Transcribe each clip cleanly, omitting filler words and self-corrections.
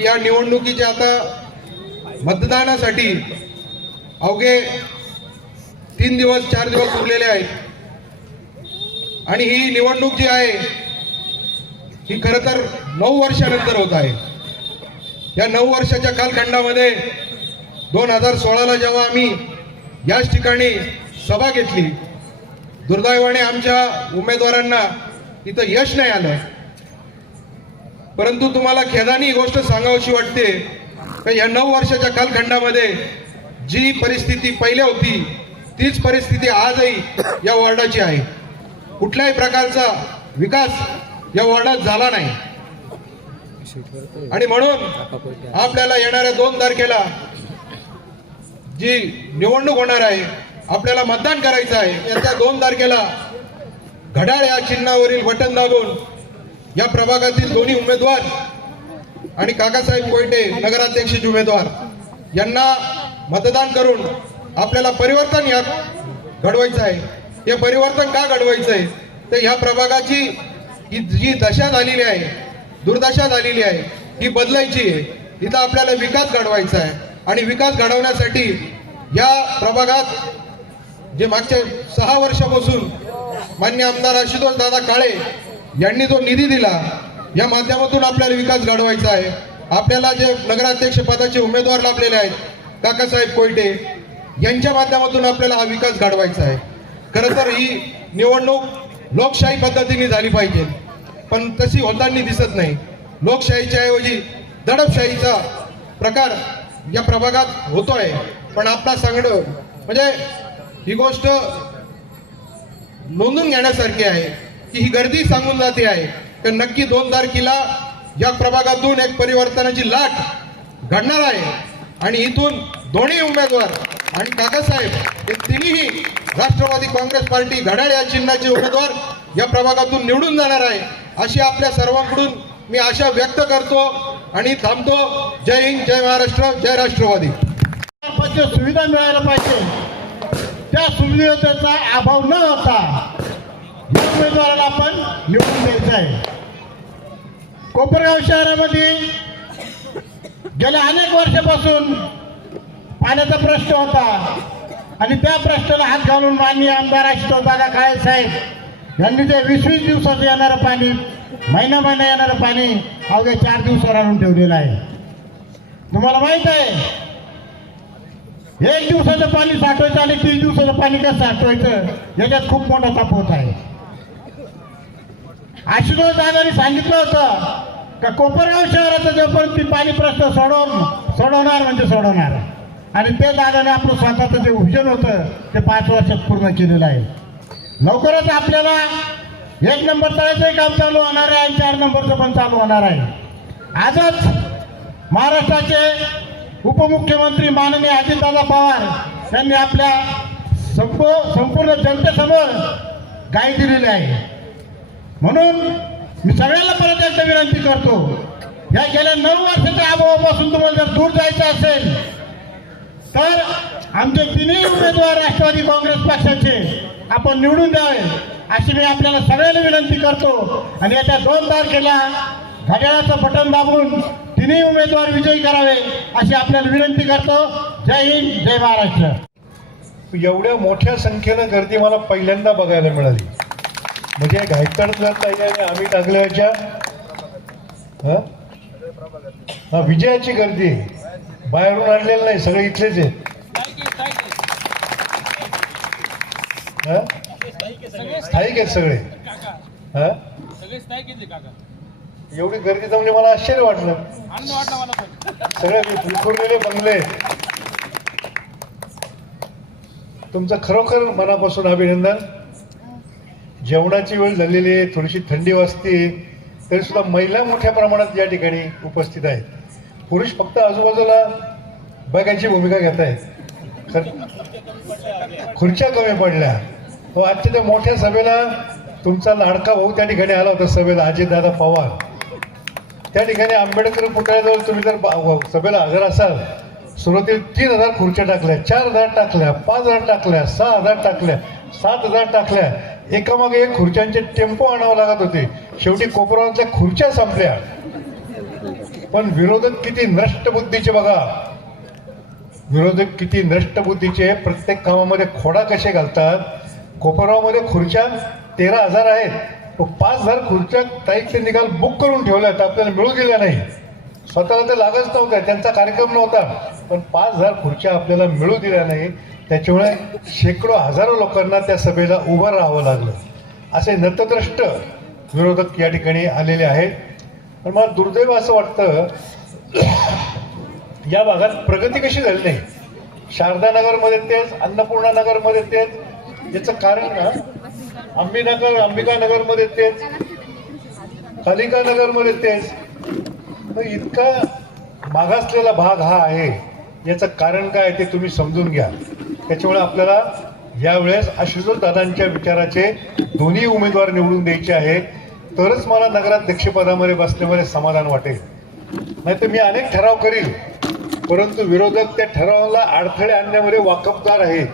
की या निवडणुकीचे आता मतदानासाठी अवघे 3 दिवस 4 दिवस उरलेले आहेत आणि ही निवडणूक जी आहे ही खरं तर 9 वर्षानंतर होत आहे। या 9 वर्षाच्या कालखंडामध्ये 2016ला जेव्हा आम्ही याच ठिकाणी सभा घेतली, दुर्दैवाने आमच्या उमेदवारांना इथं यश नाही आलं। परंतु तुम्हाला खेदाने ही गोष्ट सांगावीशी वाटते की या 9 वर्षाच्या कालखंडामध्ये जी परिस्थिती पहिले होती तीच परिस्थिती आजही या वॉर्डाची आहे। कुठल्याही प्रकारचा विकास या वॉर्डात झाला नाही आणि म्हणून आपल्याला येणाऱ्या 2 तारखेला जी निवडणूक होणार आहे, आपल्याला मतदान करायचं आहे। येत्या 2 तारखेला घड्याळ या चिन्हावरील बटन दाबून या प्रभागातील दोन्ही उमेदवार आणि काकासाहेब कोयटे नगराध्यक्षाचे उमेदवार यांना मतदान करून आपल्याला परिवर्तन या घडवायचं आहे। हे परिवर्तन का घडवायचं आहे तर ह्या प्रभागाची जी दशा झालेली आहे, दुर्दशा झालेली आहे, ही बदलायची आहे। इथं आपल्याला विकास घडवायचा आहे आणि विकास घडवण्यासाठी या प्रभागात जे मागच्या 6 वर्षापासून माननीय आमदार आशुतोष दादा काळे यांनी जो निधी दिला, या माध्यमातून आपल्याला विकास घडवायचा आहे। आपल्याला जे नगराध्यक्ष पदाचे उमेदवार लाभलेले आहेत काकासाहेब कोयटे यांच्या माध्यमातून आपल्याला हा विकास घडवायचा आहे। खरं तर ही निवडणूक लोकशाही पद्धतीने झाली पाहिजे, पण तशी होताना दिसत नाही। लोकशाहीच्या ऐवजी दडपशाहीचा प्रकार या प्रभागात होतोय। पण आपला सांगणं म्हणजे ही गोष्ट नोंदून घेण्यासारखी आहे की ही गर्दी सांगून जाते आहे की नक्की 2 तारखेला या प्रभागातून एक परिवर्तनाची लाट घडणार आहे आणि इथून दोन्ही उमेदवार आणि काकासाहेब हे तिन्ही राष्ट्रवादी काँग्रेस पार्टी घड्याळ या चिन्हाचे उमेदवार या प्रभागातून निवडून जाणार आहे, अशी आपल्या सर्वांकडून मी आशा व्यक्त करतो आणि थांबतो। जय हिंद, जय महाराष्ट्र, जय राष्ट्रवादी। सुविधा मिळायला पाहिजे, त्या सुविधेचा अभाव न होता या उमेदवाराला आपण निवडून द्यायचं आहे। कोपरगाव शहरामध्ये गेल्या अनेक वर्षापासून पाण्याचा प्रश्न होता आणि त्या प्रश्नाला हात घालून माननीय आमदार आशुतोष दादा काळे साहेब यांनी ते 20-20 दिवसाचं येणारं पाणी, महिना येणारं पाणी अवघ्या 4 दिवसावर आणून ठेवलेलं आहे। तुम्हाला माहित आहे 1 दिवसाचं पाणी साठवायचं आणि 30 दिवसाचं पाणी कसं साठवायचं याच्यात खूप मोठा तफावत आहे। आशुतोष दादांनी सांगितलं होतं का कोपरगाव शहराचं जोपर्यंत पाणी प्रश्न सोडवणार म्हणजे सोडवणार, आणि ते दादाने आपलं स्वतःचं जे विजन होतं ते 5 वर्षात पूर्ण केलेलं आहे। लवकरच आपल्याला 1 नंबर तळ्याचंही काम चालू होणार आहे आणि 4 नंबरचं पण चालू होणार आहे। आजच महाराष्ट्राचे उपमुख्यमंत्री माननीय अजितदादा पवार यांनी आपल्या संपूर्ण जनतेसमोर गाय दिलेली आहे। म्हणून मी सगळ्यांना परत एकदा विनंती करतो, या गेल्या 9 वर्षाच्या अभावापासून तुम्हाला जर दूर जायचं असेल तर आमचे तिन्ही उमेदवार राष्ट्रवादी काँग्रेस पक्षाचे आपण निवडून द्यावे अशी मी आपल्याला सगळ्यांना विनंती करतो। आणि येत्या 2 तारखेला घड्याळाचं बटन दाबून तिन्ही उमेदवार विजयी करावे अशी आपल्याला विनंती करतो। जय हिंद, जय महाराष्ट्र। एवढ्या मोठ्या संख्येनं गर्दी मला पहिल्यांदा बघायला मिळाली, म्हणजे गायकवाडला ताई आणि आम्ही टाकल्याच्या विजयाची गर्दी आहे, बाहेरून आणलेलं नाही, सगळे इथलेच आहेत। स्थायिक आहेत सगळे। एवढी गर्दी तर म्हणजे मला आश्चर्य वाटलं, सगळे विखुरलेले बंगले। तुमचं खरोखर मनापासून अभिनंदन। जेवणाची वेळ झालेली आहे, थोडीशी थंडी वाजते, तरी सुद्धा महिला मोठ्या प्रमाणात या ठिकाणी उपस्थित आहेत। पुरुष फक्त आजूबाजूला बघायची भूमिका घेत आहेत, खुर्च्या कमी पडल्या। हो, आजच्या त्या मोठ्या सभेला तुमचा लाडका भाऊ त्या ठिकाणी आला होता सभेला, अजितदादा पवार। त्या ठिकाणी आंबेडकर पुतळ्याजवळ तुम्ही जर सभेला हजर असाल, सुरुवातीला 3000 खुर्च्या टाकल्या, 4000 टाकल्या, 5000 टाकल्या, 6000 टाकल्या, 7000 टाकल्या, एकामागे एक खुर्च्यांचे टेम्पो आणावं लागत होते। शेवटी कोपरगावच्या खुर्च्या संपल्या पण विरोधक किती नष्ट बुद्धीचे बघा, विरोधक किती नष्ट बुद्धीचे, प्रत्येक कामामध्ये खोडा कसे घालतात. कोपरगावमध्ये खुर्च्या 13,000 आहेत, 5,000 खुर्च्या ताईचे निकाल बुक करून ठेवल्यात, आपल्याला मिळू दिल्या नाही. स्वतःला तर लागच नव्हता, त्यांचा कार्यक्रम नव्हता, पण 5,000 खुर्च्या आपल्याला मिळू दिल्या नाही. त्याच्यामुळे शेकडो हजारो लोकांना त्या सभेला उभं राहावं लागलं. असे नतद्रष्ट विरोधक या ठिकाणी आलेले आहेत. पण मला दुर्दैव असं वाटतं, या भागात प्रगती कशी झाली नाही. शारदा नगरमध्ये तेच, अन्नपूर्णा नगरमध्ये तेच. याचं कारण ना, अंबिका नगरमध्ये तेच, कालिका नगरमध्ये तेच. तर इतका मागासलेला भाग हा आहे. याचं कारण काय ते तुम्ही समजून घ्या. त्याच्यामुळे आपल्याला यावेळेस आशुतोष दादांच्या विचाराचे दोन्ही उमेदवार निवडून द्यायचे आहेत, तरच मला नगराध्यक्षपदामध्ये बसण्यामध्ये समाधान वाटेल. नाहीतर मी अनेक ठराव करील, परंतु विरोधक त्या ठरावाला अडथळे आणण्यामध्ये वाकबगार आहेत.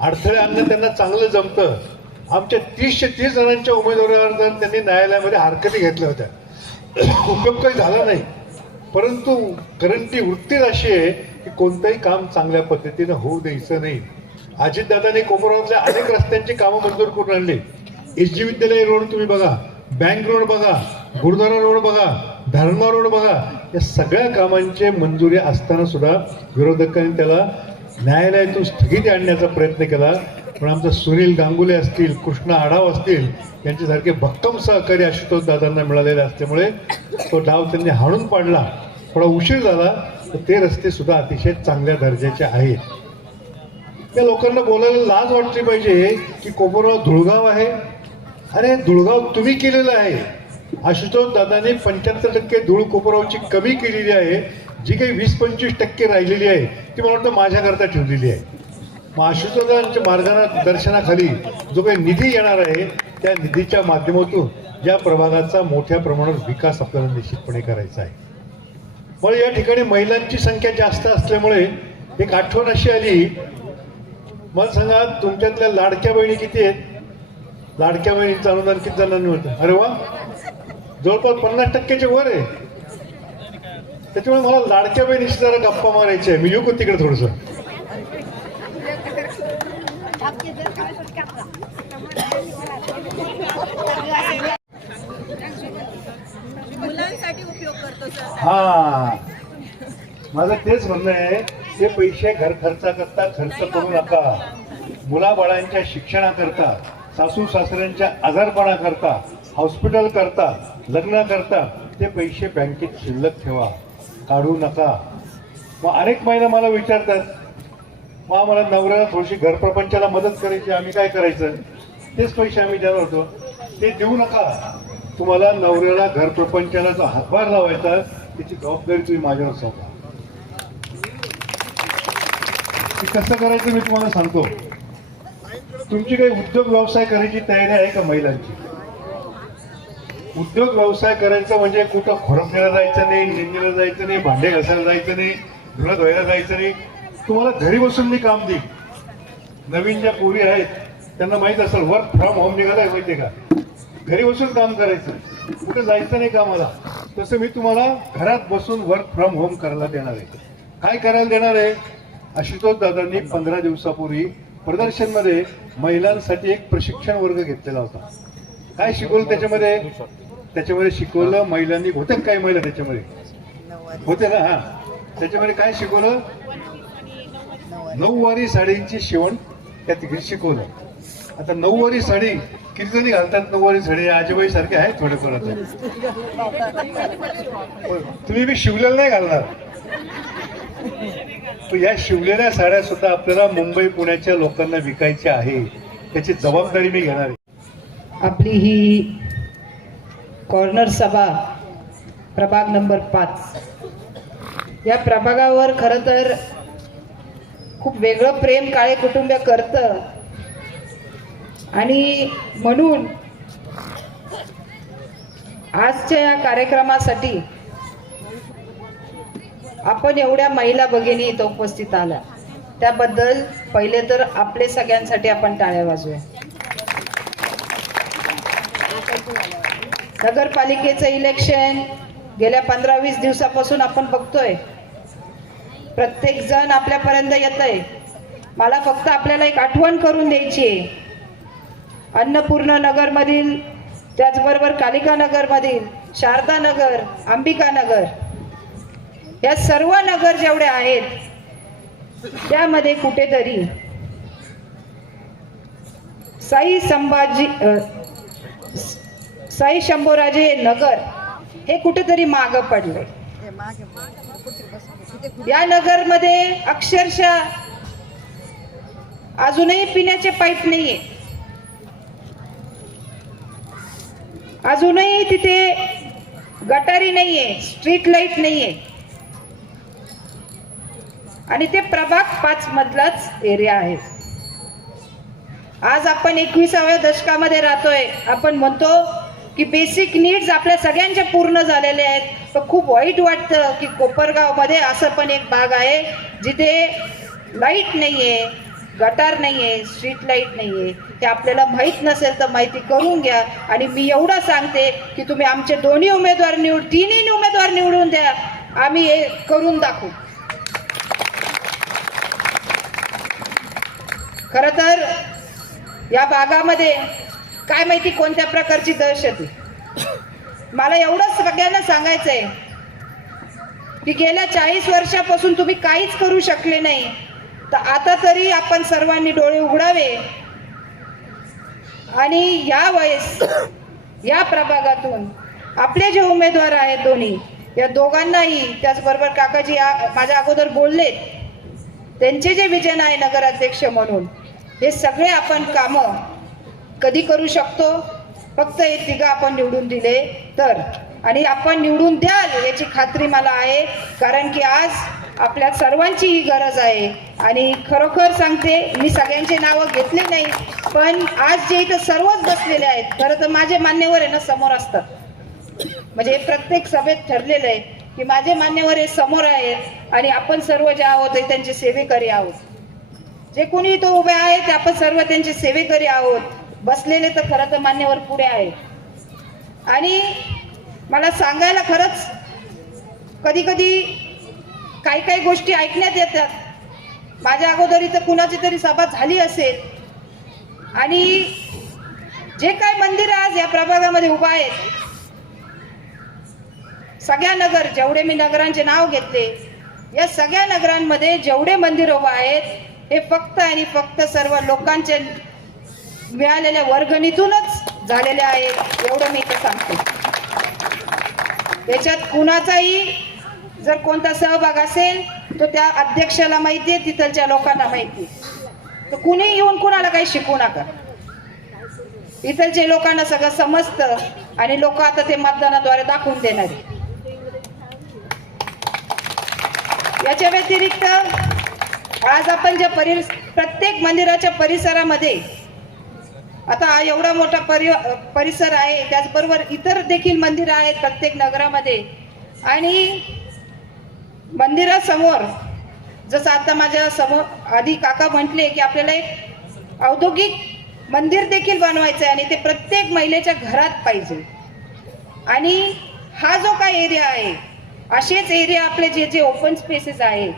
अडथळे आणणं त्यांना चांगलं जमतं. आमच्या 30 जणांच्या उमेदवारांवर त्यांनी न्यायालयामध्ये हरकती घेतल्या होत्या, उपयोग काही झाला नाही. परंतु करंटी वृत्तीच अशी आहे की कोणतंही काम चांगल्या पद्धतीनं होऊ द्यायचं नाही. अजितदादांनी कोपरगावातल्या अनेक रस्त्यांची कामं मंजूर करून आणली. SG विद्यालय रोड तुम्ही बघा, बँक रोड बघा, गुरुद्वारा रोड बघा, धर्मा रोड बघा. या सगळ्या कामांचे मंजुरी असताना सुद्धा विरोधकांनी त्याला न्यायालयातून स्थगिती आणण्याचा प्रयत्न केला. पण आमचं सुनील गांगुले असतील, कृष्णा आढाव असतील, यांच्यासारखे भक्कम सहकारी आशुतोष दादांना मिळालेले असल्यामुळे तो डाव त्यांनी हाणून पाडला. थोडा उशीर झाला, तर ते रस्ते सुद्धा अतिशय चांगल्या दर्जाचे आहेत. त्या लोकांना बोलायला लाज वाटली पाहिजे की कोपरगाव धुळगाव आहे. अरे धुळगाव तुम्ही केलेलं आहे. आशुतोष दादांनी 75% धूळ कोपरगावची कमी केलेली आहे. जी काही 20-25% राहिलेली आहे ती मला वाटतं माझ्याकरता ठेवलेली आहे. मग आशुतोषांच्या मार्गदर्शनाखाली जो काही निधी येणार आहे त्या निधीच्या माध्यमातून या प्रभागाचा मोठ्या प्रमाणात विकास आपल्याला निश्चितपणे करायचा आहे. मला या ठिकाणी महिलांची संख्या जास्त असल्यामुळे एक आठवण अशी आली. मला सांगा, तुमच्यातल्या लाडक्या बहिणी किती आहेत? लाडक्या बहिणीचं अनुदान किती जणांनी होतं? अरे वा, जवळपास 50%च्या वर आहे. त्याच्यामुळे मला लाडक्या बहिणीशी जरा गप्पा मारायच्या आहे. मी येऊ का तिकडे थोडंसं? मुलांसाठी उपयोग करतो सर. हा, माझं तेच म्हणणं आहे. ते पैसे घर खर्चाकरता खर्च करू नका. मुलाबाळांच्या शिक्षणाकरता, सासू सासऱ्यांच्या आजारपणा करता, हॉस्पिटल करता, लग्न करता ते पैसे बँकेत शिल्लक ठेवा, काढू नका. मग अनेक महिला मला विचारतात, मग आम्हाला नवऱ्याला थोडीशी घर प्रपंचाला मदत करायची, आम्ही काय करायचं? तेच पैसे आम्ही देणार होतो, ते देऊ नका. तुम्हाला नवऱ्याला घर प्रपंचाला जो हातभार लावायचा त्याची जबाबदारी तुम्ही माझ्यावर सोपा. कसं करायचं मी तुम्हाला सांगतो. तुमची काही उद्योग व्यवसाय करायची तयारी आहे का महिलांची? उद्योग व्यवसाय करायचं म्हणजे कुठं खोरपण्याला जायचं नाही, निंदीला जायचं नाही, भांडे घासायला जायचं नाही, धुणं धुवायला जायचं नाही. तुम्हाला घरी बसून मी काम देईन. नवीन ज्या पोरी आहेत त्यांना माहीत असेल वर्क फ्रॉम होम निघालाय, माहितीये का? घरी बसून काम करायचं, कुठं जायचं नाही कामाला. तसं मी तुम्हाला घरात बसून वर्क फ्रॉम होम करायला देणार आहे. काय करायला देणार आहे? आशुतोष दादांनी 15 दिवसापूर्वी प्रदर्शनमध्ये महिलांसाठी एक प्रशिक्षण वर्ग घेतलेला होता. काय शिकवलं त्याच्यामध्ये? त्याच्यामध्ये शिकवलं महिलांनी, होते काही महिला त्याच्यामध्ये होते ना? हा, त्याच्यामध्ये काय शिकवलं? 9वारी साडींची शिवण त्या तिकडे शिकवलं. आता 9वारी साडी किती जणी घालतात? 9वारी साडी आजीबाई सारखे आहेत थोडेफार. तुम्ही बी शिवलेलं नाही घालणार. या शिवलेल्या साड्या सुद्धा आपल्याला मुंबई पुण्याच्या लोकांना विकायच्या आहे. त्याची जबाबदारी मी घेणार आहे. आपली ही कॉर्नर सभा प्रभाग नंबर 5 या प्रभागावर खरं तर खूप वेगळं प्रेम काळे कुटुंब करतं. आणि म्हणून आजच्या या कार्यक्रमासाठी आपण एवढ्या महिला भगिनी इथं उपस्थित आल्या त्याबद्दल पहिले तर आपले सगळ्यांसाठी आपण टाळ्या वाजवूया. नगरपालिकेचं इलेक्शन गेल्या 15-20 दिवसापासून आपण बघतोय प्रत्येक जण आपल्यापर्यंत येत आहे. मला फक्त आपल्याला एक आठवण करून द्यायची आहे. अन्नपूर्णा नगरमधील, त्याचबरोबर कालिका नगरमधील, शारदा नगर, अंबिका नगर, या सर्व नगर जेवढे आहेत त्यामध्ये कुठेतरी साई शंभूराजे नगर हे कुठेतरी मागं पडले. या नगरमध्ये अक्षरशः अजूनही पिण्याचे पाईप नाहीये. अजूनही तिथे गटारी नाहीये, स्ट्रीट लाईट नाहीये. आणि ते प्रभाग 5 मधलाच एरिया आहे. आज आपण 21व्या दशकामध्ये राहतोय. आपण म्हणतो की बेसिक नीड्स आपल्या सगळ्यांच्या पूर्ण झालेले आहेत. पण खूप वाईट वाटतं की कोपरगाव मध्ये असं पण एक भाग आहे जिथे लाईट नाहीये, गटार नाहीये, स्ट्रीट लाईट नाहीये. ते आपल्याला माहीत नसेल तर माहिती करून घ्या. आणि मी एवढं सांगते की तुम्ही आमचे तिन्ही उमेदवार निवडून द्या. आम्ही हे करून दाखवू. खरं तर या भागामध्ये काय माहिती कोणत्या प्रकारची दहशत आहे. मला एवढंच सगळ्यांना सांगायचंय की गेल्या 40 वर्षापासून तुम्ही काहीच करू शकले नाही, तर आता तरी आपण सर्वांनी डोळे उघडावे आणि या वेळेस या प्रभागातून आपले जे उमेदवार आहेत दोन्ही, या दोघांनाही, त्याचबरोबर काकाजी माझ्या अगोदर बोलले, त्यांचे जे विजन आहे नगराध्यक्ष म्हणून, हे सगळे आपण कामं कधी करू शकतो फक्त हे तिघं आपण निवडून दिले तर. आणि आपण निवडून द्याल याची खात्री मला आहे, कारण की आज आपल्या सर्वांची ही गरज आहे. आणि खरोखर सांगते, मी सगळ्यांचे नावं घेतले नाही, पण आज जे इथं सर्वच बसलेले आहेत, खरं तर माझे मान्यवर आहे ना समोर असतात. म्हणजे प्रत्येक सभेत ठरलेलं आहे की माझे मान्यवर हे समोर आहेत आणि आपण सर्व जे आहोत ते त्यांचे सेवेकरी आहोत. जे कोणी तो उभे आहे ते आपण सर्व त्यांचे सेवेकरी आहोत. बसलेले तर खरं तर मान्यवर पुढे आहे. आणि मला सांगायला खरंच कधी कधी काही गोष्टी ऐकण्यात येतात. माझ्या अगोदर इथं कुणाची तरी सभा झाली असेल आणि जे काय मंदिर आज या प्रभागामध्ये उभा आहेत, सगळ्या नगर, जेवढे मी नगरांचे नाव घेतले, या सगळ्या नगरांमध्ये जेवढे मंदिर उभा आहेत हे फक्त आणि फक्त सर्व लोकांचे मिळालेल्या वर्गणीतूनच झालेले आहेत. एवढं मी इथं सांगते. त्याच्यात कुणाचाही जर कोणता सहभाग असेल तर त्या अध्यक्षाला माहिती आहे, तिथलच्या लोकांना माहिती आहे. तर कुणी येऊन कुणाला काही शिकवू नका. इथलचे लोकांना सगळं समजतं आणि लोक आता ते मतदानाद्वारे दाखवून देणार आहे. याच्या व्यतिरिक्त आज आपण ज्या प्रत्येक मंदिराच्या परिसरामध्ये, आता हा एवढा मोठा परिसर आहे, त्याचबरोबर इतर देखील मंदिरं आहेत प्रत्येक नगरामध्ये. आणि मंदिरासमोर जसं आता माझ्या समोर आधी काका म्हटले की आपल्याला एक औद्योगिक मंदिर देखील बनवायचं आहे आणि ते प्रत्येक महिलेच्या घरात पाहिजे. आणि हा जो काय एरिया आहे, असेच एरिया आपले जे ओपन स्पेसेस आहेत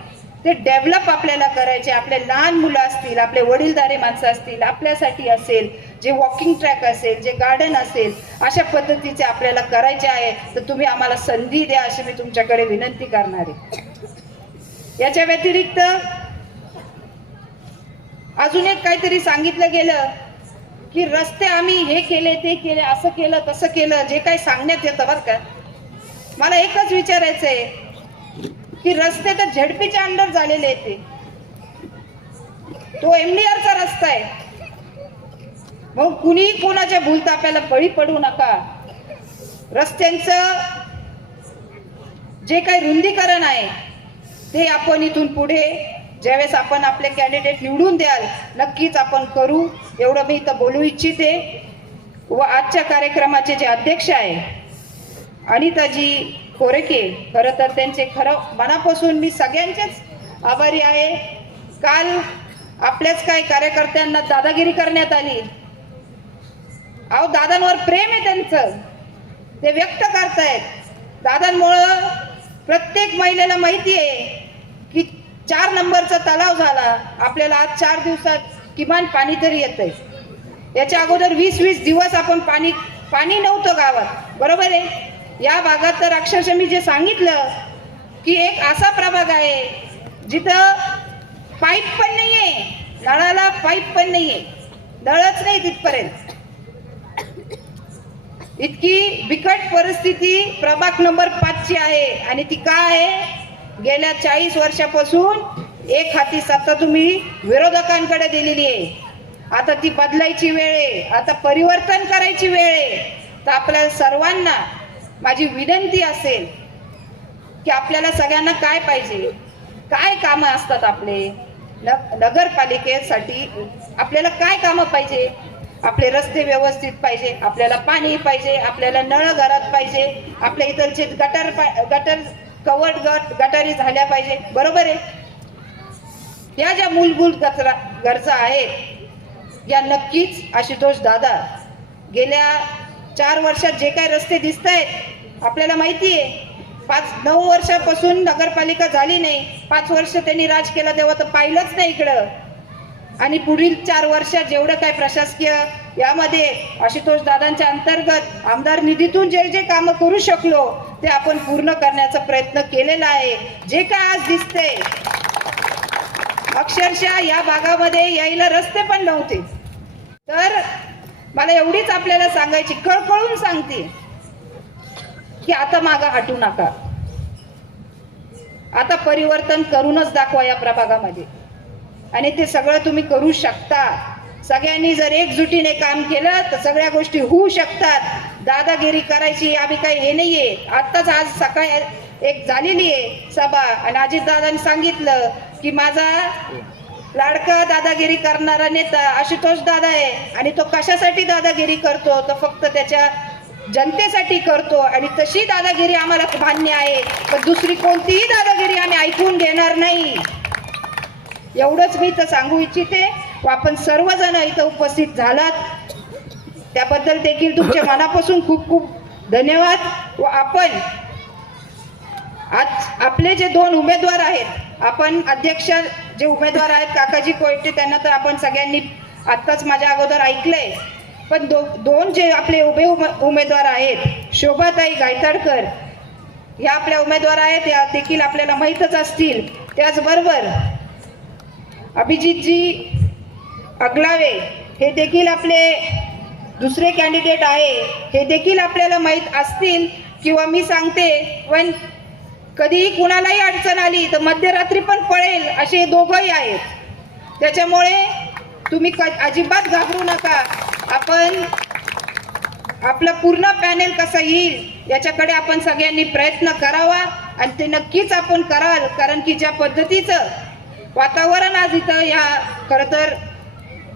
ते डेव्हलप आपल्याला करायचे. आपले लहान मुलं असतील, आपले वडीलधारे माणसं असतील, आपल्यासाठी असेल, जे वॉकिंग ट्रॅक असेल, जे गार्डन असेल, अशा पद्धतीचे आपल्याला करायचे आहे. तर तुम्ही आम्हाला संधी द्या अशी मी तुमच्याकडे विनंती करणार आहे. याच्या व्यतिरिक्त अजून एक काहीतरी सांगितलं गेलं की रस्ते आम्ही हे केले, ते केले, असं केलं, तसं केलं, जे काही सांगण्यात येतं बरं का. मला एकच विचारायचं आहे की रस्ते तर झेडपीच्या अंडर झालेले आहेत. तो MDRचा रस्ता आहे. मग कुणी कोणाच्या भूलताप्याला बळी पडू नका. रस्त्यांचं जे काही रुंदीकरण आहे ते आपण इथून पुढे ज्यावेळेस आपण आपले कॅन्डिडेट निवडून द्याल नक्कीच आपण करू. एवढं मी इथं बोलू इच्छिते. व आजच्या कार्यक्रमाचे जे अध्यक्ष आहे अनिताजी कोरेके, खरं तर त्यांचे खरं मनापासून मी सगळ्यांचेच आभारी आहे. काल आपल्याच काही कार्यकर्त्यांना दादागिरी करण्यात आली. अहो, दादांवर प्रेम आहे त्यांचं, ते व्यक्त करतायत. दादांमुळं प्रत्येक महिलेला माहिती आहे की 4 नंबरचा तलाव झाला, आपल्याला आज 4 दिवसात किमान पाणी तरी येतंय. याच्या अगोदर 20-20 दिवस आपण पाणी नव्हतं गावात, बरोबर आहे. या भागात तर अक्षरशः मी जे सांगितलं की एक असा प्रभाग आहे जिथं पाईप पण नाहीये, नळाला पाईप पण नाहीये, नळच नाही तिथपर्यंत. इतकी बिकट परिस्थिती प्रभाग नंबर 5 ची आहे. आणि ती काय आहे? गेल्या 40 वर्षापासून एक हाती सत्ता तुम्ही विरोधकांकडे दिलेली आहे. आता ती बदलायची वेळ आहे, आता परिवर्तन करायची वेळ आहे. तर आपल्या सर्वांना माझी विनंती असेल की आपल्याला सगळ्यांना काय पाहिजे, काय कामं असतात आपले नगरपालिकेसाठी, आपल्याला काय कामं पाहिजे. आपले रस्ते व्यवस्थित पाहिजे, आपल्याला पाणी पाहिजे, आपल्याला नळ घरात पाहिजे, आपल्या इथलचे गटर कवर्ड गटारी झाल्या पाहिजे, बरोबर आहे. या ज्या मूलभूत गरजा आहेत या नक्कीच आशुतोष दादा गेल्या 4 वर्षात जे काही रस्ते दिसत आहेत आपल्याला माहिती आहे. 5-9 वर्षापासून नगरपालिका झाली नाही, 5 वर्ष त्यांनी राज केला तेव्हा तर पाहिलंच नाही इकडं. आणि पुढील 4 वर्षात जेवढं काय प्रशासकीय यामध्ये आशुतोष दादांच्या अंतर्गत आमदार निधीतून जे जे कामं करू शकलो ते आपण पूर्ण करण्याचा प्रयत्न केलेला आहे. जे काय आज दिसतंय, अक्षरशः या भागामध्ये यायला रस्ते पण नव्हते. तर मला एवढीच आपल्याला सांगायची, कळकळून सांगते की आता मागं हटू नका, आता परिवर्तन करूनच दाखवा या प्रभागामध्ये. आणि ते सगळं तुम्ही करू शकता. सगळ्यांनी जर एकजुटीने काम केलं तर सगळ्या गोष्टी होऊ शकतात. दादागिरी करायची आम्ही काही हे नाहीये. आत्ताच आज सकाळी एक झालेली आहे सभा आणि अजितदादांनी सांगितलं की माझा लाडका दादागिरी करणारा नेता आशुतोष दादा आहे. आणि तो कशासाठी दादागिरी करतो? तर फक्त त्याच्या जनतेसाठी करतो. आणि तशी दादागिरी आम्हाला मान्य आहे, पण दुसरी कोणतीही दादागिरी आम्ही ऐकून घेणार नाही. एवढंच मी तर सांगू इच्छिते. आपण सर्वजण इथं उपस्थित झालात त्याबद्दल देखील तुमच्या मनापासून खूप खूप धन्यवाद. व आपण आज आपले जे 2 उमेदवार आहेत, आपण अध्यक्ष जे उमेदवार आहेत काकाजी कोयटे, त्यांना तर आपण सगळ्यांनी आत्ताच माझ्या अगोदर ऐकलंय. पण 2 जे आपले उभे उमेदवार आहेत, शोभाताई गायताडकर ह्या आपल्या उमेदवार आहेत, या देखील आपल्याला माहीतच असतील. त्याचबरोबर अभिजितजी अगलावे हे देखील आपले दुसरे कॅन्डिडेट आहे, हे देखील आपल्याला माहीत असतील. किंवा मी सांगते, पण कधीही कुणालाही अडचण आली तर मध्यरात्री पण पळेल असे हे दोघंही आहेत. त्याच्यामुळे तुम्ही अजिबात घाबरू नका. आपण आपला पूर्ण पॅनेल कसा येईल याच्याकडे आपण सगळ्यांनी प्रयत्न करावा आणि ते नक्कीच आपण कराल. कारण की ज्या पद्धतीचं वातावरण आज इथं या खरं तर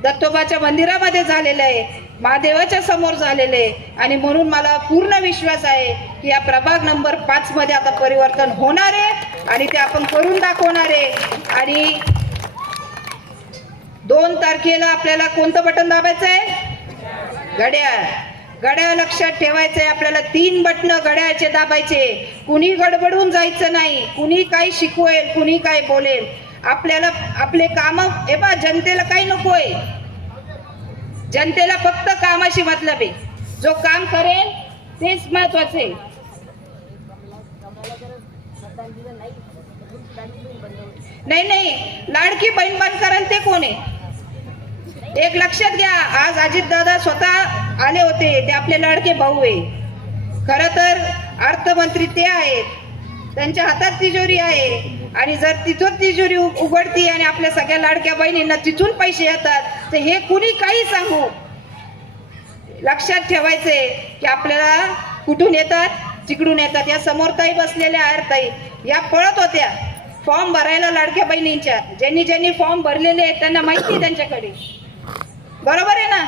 दत्तोबाच्या मंदिरामध्ये झालेलं आहे, महादेवाच्या समोर झालेलं आहे. आणि म्हणून मला पूर्ण विश्वास आहे की या प्रभाग नंबर 5 मध्ये आता परिवर्तन होणार आहे आणि ते आपण करून दाखवणार आहे. आणि 2 तारखेला आपल्याला कोणतं बटन दाबायचं आहे? घड्याळ. घड्याळ लक्षात ठेवायचंय आपल्याला. 3 बटणं घड्याळचे दाबायचे. कुणी गडबडून जायचं नाही. कुणी काय शिकवेल, कुणी काय बोलेल. आपल्याला आपले काम हे बा, जनतेला काही नकोय. जनतेला फक्त कामाशी मतलब आहे. जो काम करेल तेच महत्वाचे. नाही, लाडकी बहीण बंद करेल ते कोण आहे? एक लक्षात घ्या, आज अजितदादा स्वतः आले होते, ते आपले लाडके भाऊ आहे. खरं तर अर्थमंत्री ते आहेत, त्यांच्या हातात तिजोरी आहे. आणि जर तिथून तिजोरी उघडती आणि आपल्या सगळ्या लाडक्या बहिणींना तिथून पैसे येतात तर हे कुणी काही सांगू. लक्षात ठेवायचे की आपल्याला कुठून येतात, तिकडून येतात. या समोर ताई बसलेल्या आरताई या पळत होत्या फॉर्म भरायला लाडक्या बहिणींच्या. ज्यांनी फॉर्म भरलेले आहेत त्यांना माहिती आहे त्यांच्याकडे, बरोबर आहे ना.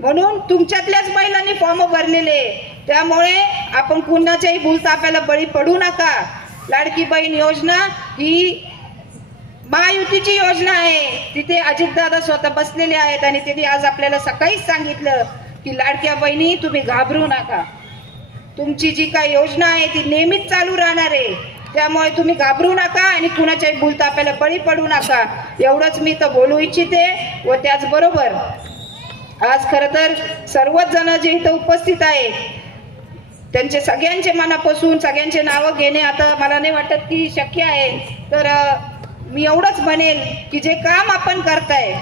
म्हणून तुमच्यातल्याच महिलांनी फॉर्म भरलेले. त्यामुळे आपण कुणाच्याही भूलथापाला बळी पडू नका. लाडकी बहीण योजना ही महायुतीची योजना आहे. तिथे अजितदादा स्वतः बसलेले आहेत आणि त्यांनी आज आपल्याला सकाळीच सांगितलं की लाडक्या बहिणी तुम्ही घाबरू नका. तुमची जी काही योजना आहे ती नेहमीच चालू राहणार आहे. त्यामुळे तुम्ही घाबरू नका आणि कुणाच्याही भूलथापाला बळी पडू नका, एवढंच मी तर बोलू इच्छिते. व त्याचबरोबर आज खरं तर सर्वच जण जे इथं उपस्थित आहे त्यांचे सगळ्यांचे मनापासून सगळ्यांचे नावं घेणे आता मला नाही वाटत की शक्य आहे. तर मी एवढंच म्हणेल की जे काम आपण करताय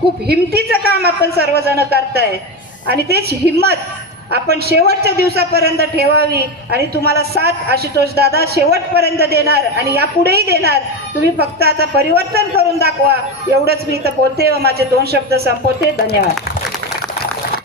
खूप हिमतीचं काम आपण सर्वजण करताय आणि तेच हिम्मत आपण शेवटच्या दिवसापर्यंत ठेवावी आणि तुम्हाला साथ आशुतोष दादा शेवटपर्यंत देणार आणि यापुढेही देणार. तुम्ही फक्त आता परिवर्तन करून दाखवा, एवढंच मी इथं बोलते व माझे 2 शब्द संपवते. धन्यवाद.